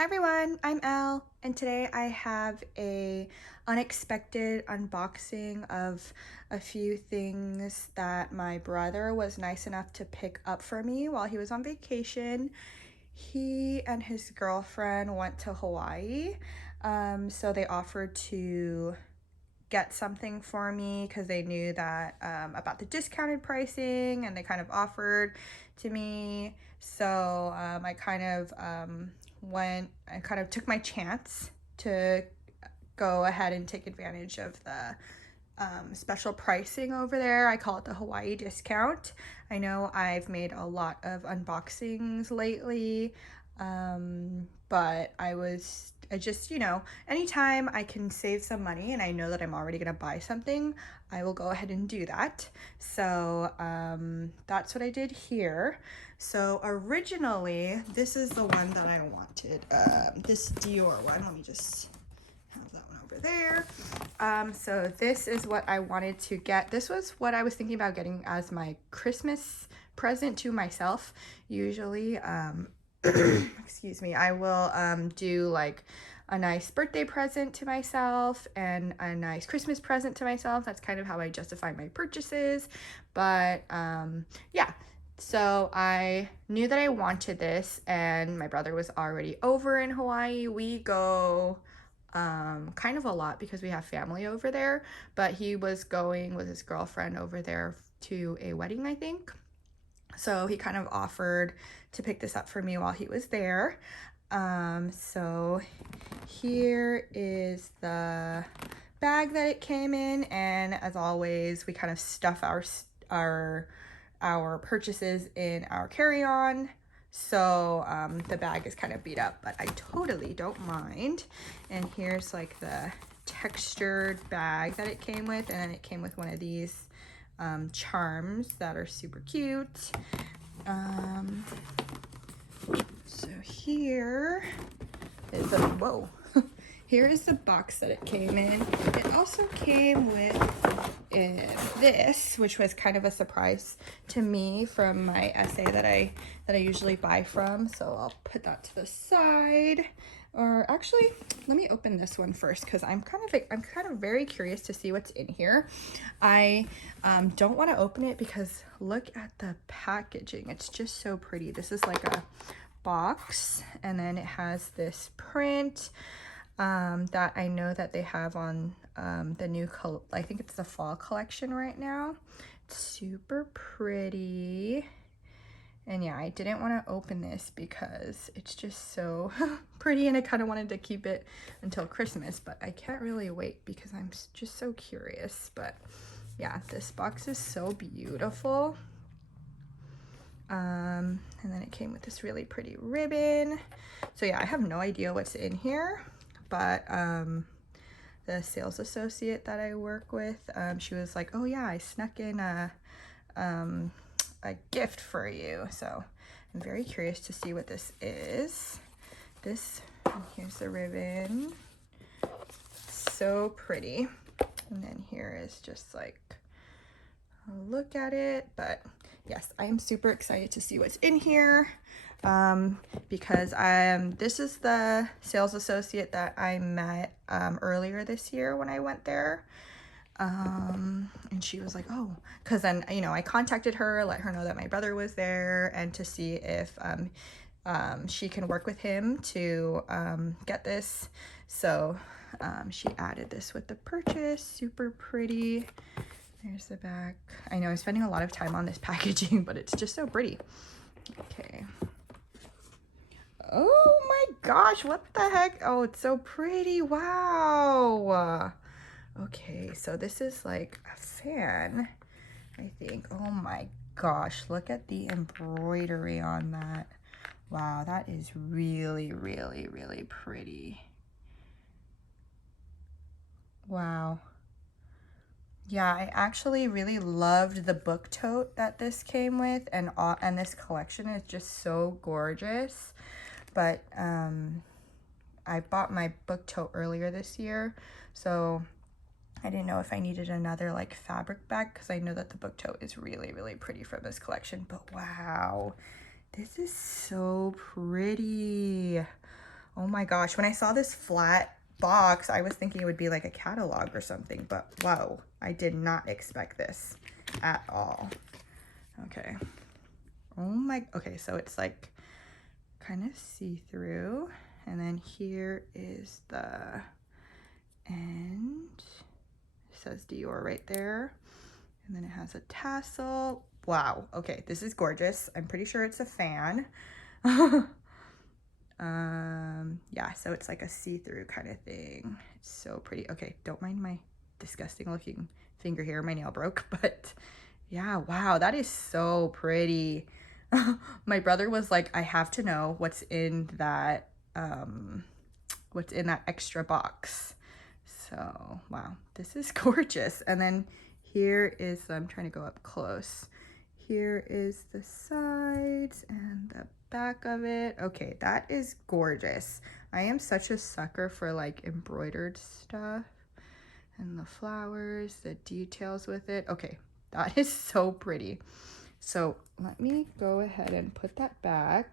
Hi everyone, I'm Elle, and today I have a unexpected unboxing of a few things that my brother was nice enough to pick up for me while he was on vacation. He and his girlfriend went to Hawaii, so they offered to get something for me because they knew that about the discounted pricing, and they kind of offered to me. So I kind of took my chance to go ahead and take advantage of the special pricing over there. I call it the Hawaii discount. I know I've made a lot of unboxings lately, but I just, anytime I can save some money and I know that I'm already gonna buy something, I will go ahead and do that. So that's what I did here. So originally, this is the one that I wanted, this Dior one. Let me just have that one over there. So this is what I wanted to get. This was what I was thinking about getting as my Christmas present to myself. Usually, excuse me, I will do like a nice birthday present to myself and a nice Christmas present to myself. That's kind of how I justify my purchases. But yeah, so I knew that I wanted this, and my brother was already over in Hawaii. We go kind of a lot because we have family over there, but he was going with his girlfriend over there to a wedding, I think. So he kind of offered to pick this up for me while he was there. So here is the bag that it came in, and as always, we kind of stuff our purchases in our carry-on. So the bag is kind of beat up, but I totally don't mind. And here's like the textured bag that it came with, and then it came with one of these charms that are super cute. So here is the, whoa, here is the box that it came in. It also came with this, which was kind of a surprise to me from my essay that I usually buy from. So I'll put that to the side. Or actually, let me open this one first because I'm kind of very curious to see what's in here. I don't want to open it because look at the packaging. It's just so pretty. This is like a box, and then it has this print that I know that they have on the new, I think it's the fall collection right now. It's super pretty. And yeah, I didn't want to open this because it's just so pretty, and I kind of wanted to keep it until Christmas, but I can't really wait because I'm just so curious. But yeah, this box is so beautiful. And then it came with this really pretty ribbon. So yeah, I have no idea what's in here, but the sales associate that I work with, she was like, oh yeah, I snuck in a gift for you. So I'm very curious to see what this is. Here's the ribbon. So pretty. And then here is just like a look at it. But yes, I am super excited to see what's in here, because this is the sales associate that I met earlier this year when I went there. And she was like, oh, because then, I contacted her, let her know that my brother was there, and to see if she can work with him to get this. So she added this with the purchase. Super pretty. There's the back. I know I'm spending a lot of time on this packaging, but it's just so pretty. Okay. Oh my gosh, what the heck? Oh, it's so pretty. Wow. Okay, so this is like a fan, I think. Oh my gosh, look at the embroidery on that. Wow, that is really, really, really pretty. Wow. Yeah, I actually really loved the book tote that this came with, and this collection is just so gorgeous. But I bought my book tote earlier this year, so I didn't know if I needed another like fabric bag, because I know that the book tote is really, really pretty from this collection. But wow, this is so pretty. Oh my gosh, when I saw this flat box, I was thinking it would be like a catalog or something, but whoa, I did not expect this at all. Okay. Oh my, okay, so it's like kind of see-through, and then here is the end. It says Dior right there, and then it has a tassel. Wow, okay, this is gorgeous. I'm pretty sure it's a fan. Yeah, so it's like a see-through kind of thing. It's so pretty. Okay, don't mind my disgusting looking finger here. My nail broke, but yeah, wow, that is so pretty. My brother was like, I have to know what's in that extra box. So wow, this is gorgeous. And then here is, I'm trying to go up close. Here is the sides and the back of it. Okay, that is gorgeous. I am such a sucker for like embroidered stuff, and the flowers, the details with it. Okay, that is so pretty. So let me go ahead and put that back.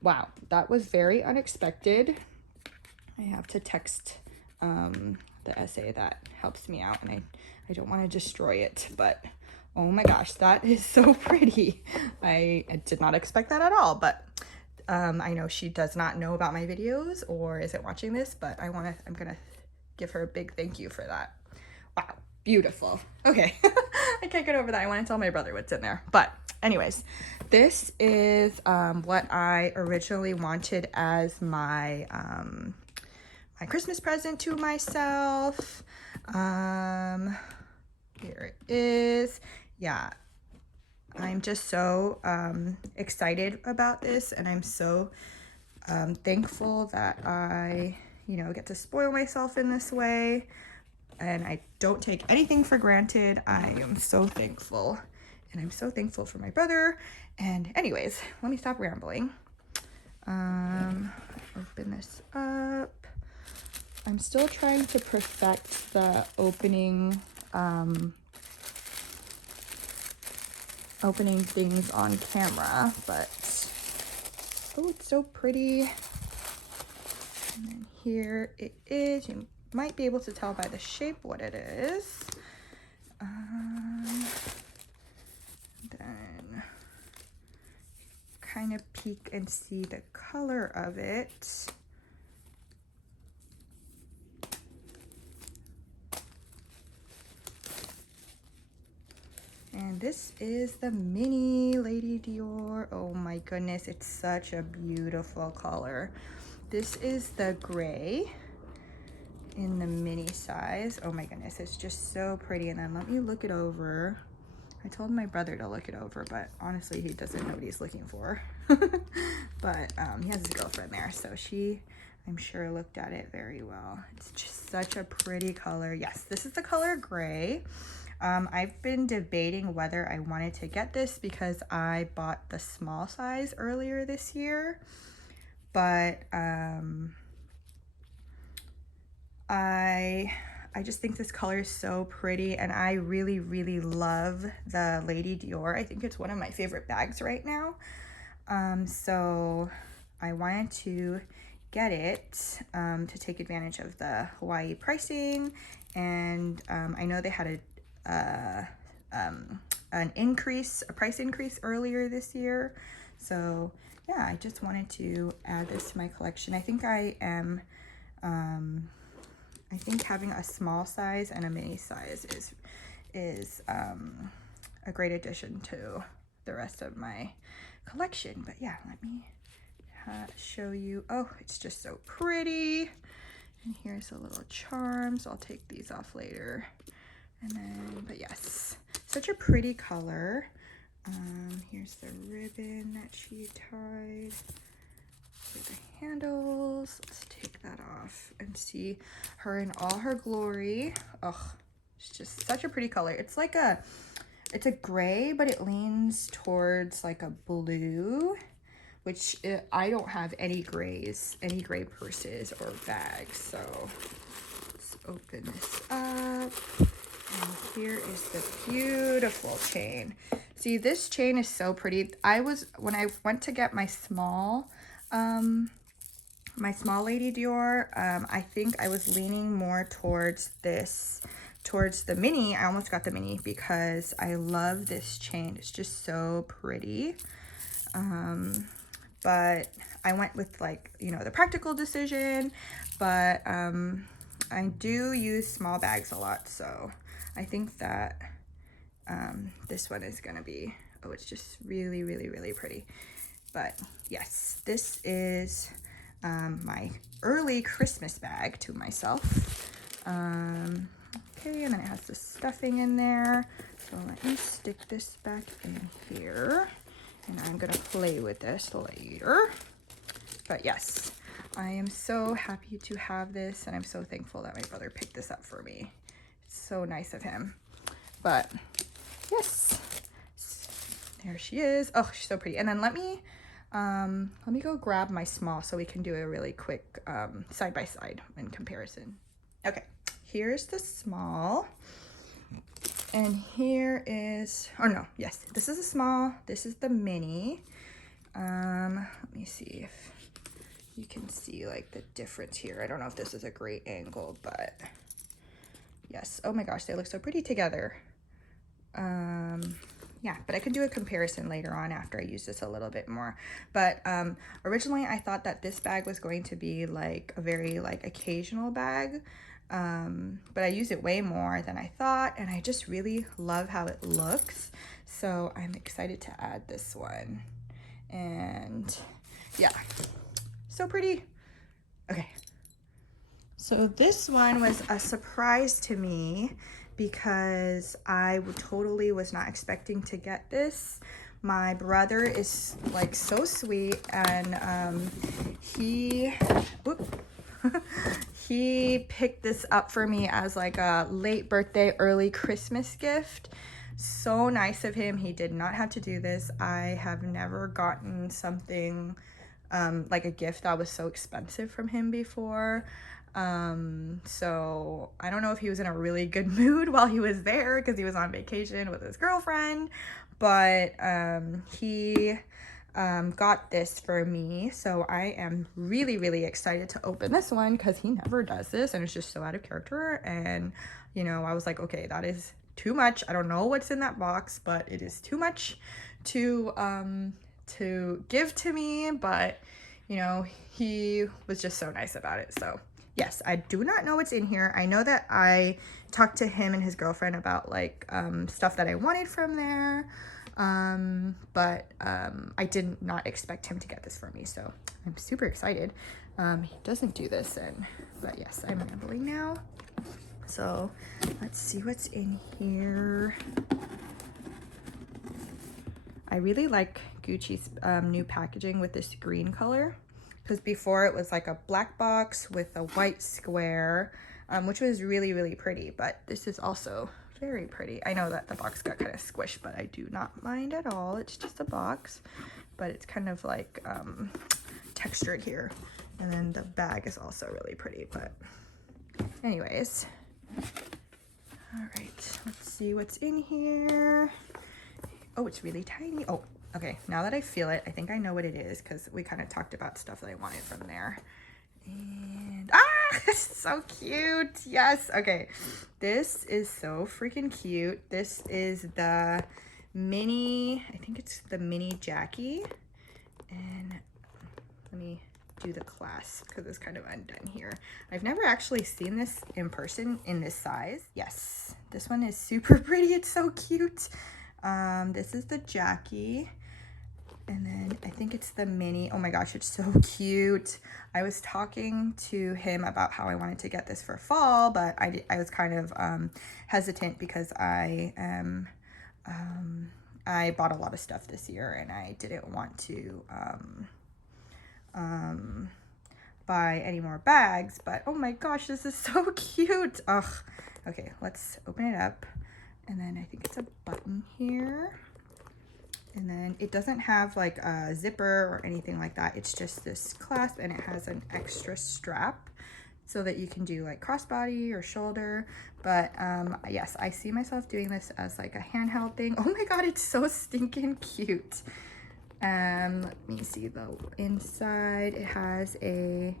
Wow, that was very unexpected. I have to text the essay that helps me out, and I don't want to destroy it, but oh my gosh, that is so pretty. I did not expect that at all, but I know she does not know about my videos or isn't watching this, but I'm gonna give her a big thank you for that. Wow, beautiful. Okay, I can't get over that. I want to tell my brother what's in there. But anyways, this is what I originally wanted as my my Christmas present to myself. Here it is. Yeah, I'm just so excited about this, and I'm so thankful that I, you know, get to spoil myself in this way, and I don't take anything for granted. I am so thankful, and I'm so thankful for my brother. And anyways, let me stop rambling. Open this up. I'm still trying to perfect the opening things on camera, but oh, it's so pretty. And then here it is. You might be able to tell by the shape what it is. Then kind of peek and see the color of it. And this is the mini Lady Dior. Oh my goodness, it's such a beautiful color. This is the gray in the mini size. Oh my goodness, it's just so pretty. And then let me look it over. I told my brother to look it over, but honestly, he doesn't know what he's looking for. But he has his girlfriend there, so she, I'm sure, looked at it very well. It's just such a pretty color. Yes, this is the color gray. I've been debating whether I wanted to get this because I bought the small size earlier this year, but I just think this color is so pretty, and I really, really love the Lady Dior. I think it's one of my favorite bags right now. So I wanted to get it to take advantage of the Hawaii pricing, and I know they had a price increase earlier this year. So yeah, I just wanted to add this to my collection. I think I am, I think having a small size and a mini size is a great addition to the rest of my collection. But yeah, let me show you. Oh, it's just so pretty. And here's a little charm, so I'll take these off later. And then, but yes, such a pretty color. Here's the ribbon that she tied for the handles. Let's take that off and see her in all her glory. Oh, it's just such a pretty color. It's like it's a gray, but it leans towards like a blue, which I don't have any gray purses or bags. So let's open this up. And here is the beautiful chain. See, this chain is so pretty. When I went to get my small my small lady Dior. I think I was leaning more towards this, towards the mini. I almost got the mini because I love this chain. It's just so pretty. But I went with, like, you know, the practical decision, but I do use small bags a lot, so I think that this one is gonna be, oh, it's just really, really, really pretty. But yes, this is my early Christmas bag to myself. Okay, and then it has the stuffing in there. So let me stick this back in here, and I'm gonna play with this later. But yes, I am so happy to have this, and I'm so thankful that my brother picked this up for me. It's so nice of him. But yes, there she is. Oh, she's so pretty. And then let me go grab my small so we can do a really quick side by side in comparison. Okay, here's the small, and here is, oh no, yes, this is a small, this is the mini. Let me see if you can see like the difference here. I don't know if this is a great angle, but yes, oh my gosh, they look so pretty together. Yeah, but I could do a comparison later on after I use this a little bit more. But originally I thought that this bag was going to be like a very like occasional bag, but I use it way more than I thought, and I just really love how it looks. So I'm excited to add this one. And yeah, so pretty. Okay, so this one was a surprise to me because I totally was not expecting to get this. My brother is like so sweet, and he he picked this up for me as like a late birthday, early Christmas gift. So nice of him. He did not have to do this. I have never gotten something like a gift that was so expensive from him before. So I don't know if he was in a really good mood while he was there because he was on vacation with his girlfriend, but he got this for me. So I am really, really excited to open this one because he never does this, and it's just so out of character. And, you know, I was like, okay, that is too much. I don't know what's in that box, but it is too much to give to me. But, you know, he was just so nice about it. So yes, I do not know what's in here. I know that I talked to him and his girlfriend about like stuff that I wanted from there, but I did not expect him to get this for me, so I'm super excited. He doesn't do this, but yes, I'm rambling now. So let's see what's in here. I really like Gucci's new packaging with this green color, because before it was like a black box with a white square, which was really, really pretty, but this is also very pretty. I know that the box got kind of squished, but I do not mind at all. It's just a box, but it's kind of like textured here. And then the bag is also really pretty, but anyways. All right, let's see what's in here. Oh, it's really tiny. Oh, okay, now that I feel it, I think I know what it is because we kind of talked about stuff that I wanted from there. And so cute. Yes. Okay, this is so freaking cute. This is the mini, I think it's the mini Jackie. And let me do the clasp because it's kind of undone here. I've never actually seen this in person in this size. Yes, this one is super pretty. It's so cute. This is the Jackie, and then I think it's the mini. Oh my gosh, it's so cute. I was talking to him about how I wanted to get this for fall, but I was kind of hesitant because I bought a lot of stuff this year, and I didn't want to buy any more bags. But oh my gosh, this is so cute. Ugh. Okay, let's open it up. And then I think it's a button here. And then it doesn't have like a zipper or anything like that. It's just this clasp, and it has an extra strap so that you can do like crossbody or shoulder. But yes, I see myself doing this as like a handheld thing. Oh my God, it's so stinking cute. Let me see the inside. It has a,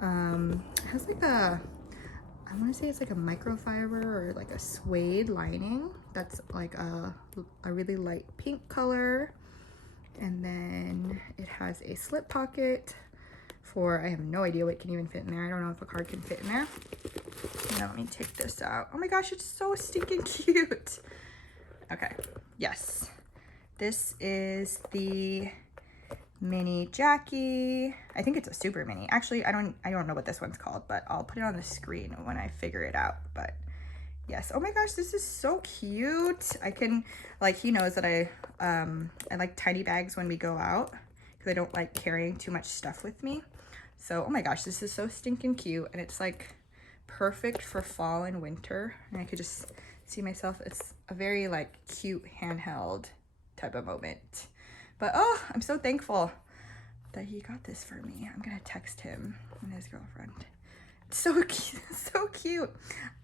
like a, I want to say it's like a microfiber or like a suede lining. That's like a really light pink color. And then it has a slip pocket for, I have no idea what can even fit in there. I don't know if a card can fit in there. Now let me take this out. Oh my gosh, it's so stinking cute. Okay, yes. This is the mini Jackie. I think it's a super mini. Actually, I don't know what this one's called, but I'll put it on the screen when I figure it out. But yes, oh my gosh, this is so cute. I can, like, he knows that I like tiny bags when we go out because I don't like carrying too much stuff with me. So, oh my gosh, this is so stinking cute, and it's like perfect for fall and winter. And I could just see myself, it's a very like cute handheld type of moment. But oh, I'm so thankful that he got this for me. I'm gonna text him and his girlfriend. It's so cute, so cute.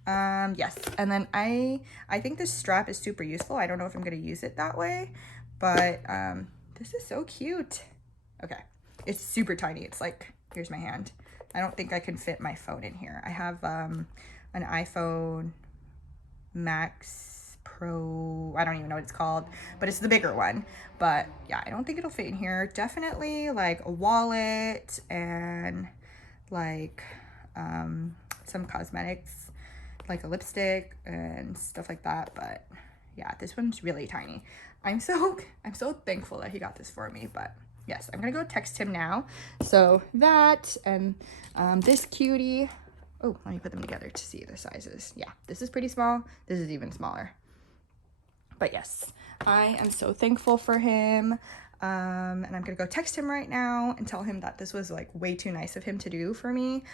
Yes, and then I think this strap is super useful. I don't know if I'm gonna use it that way, but this is so cute. Okay, it's super tiny. It's like, here's my hand. I don't think I can fit my phone in here. I have an iPhone Max Pro, I don't even know what it's called, but it's the bigger one. But yeah, I don't think it'll fit in here. Definitely like a wallet and like some cosmetics, like a lipstick and stuff like that. But yeah, this one's really tiny. I'm so thankful that he got this for me. But yes, I'm gonna go text him now. So that and this cutie. Oh, let me put them together to see the sizes. Yeah, this is pretty small. This is even smaller. But yes, I am so thankful for him. And I'm gonna go text him right now and tell him that this was like way too nice of him to do for me.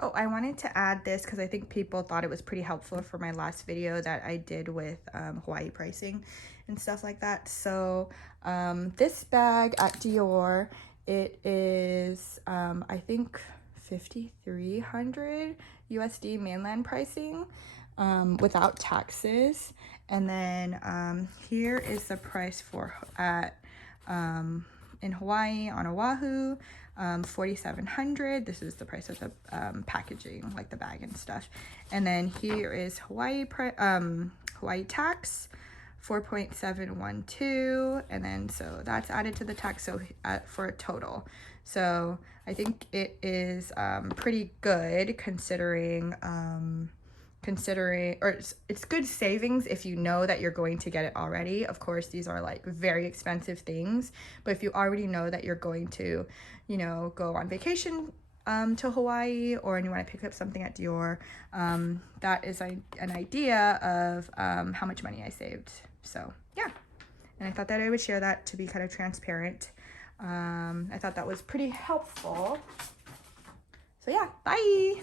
Oh, I wanted to add this because I think people thought it was pretty helpful for my last video that I did with Hawaii pricing and stuff like that. So this bag at Dior, it is I think 5,300 USD mainland pricing without taxes. And then here is the price for in Hawaii on Oahu, 4,700. This is the price of the packaging, like the bag and stuff. And then here is Hawaii tax, 4.712, and then so that's added to the tax, so for a total. So I think it is pretty good considering or it's good savings if you know that you're going to get it already. Of course, these are like very expensive things, but if you already know that you're going to, you know, go on vacation to Hawaii, or you want to pick up something at Dior, that is an idea of how much money I saved. So yeah, and I thought that I would share that to be kind of transparent. I thought that was pretty helpful. So yeah, bye.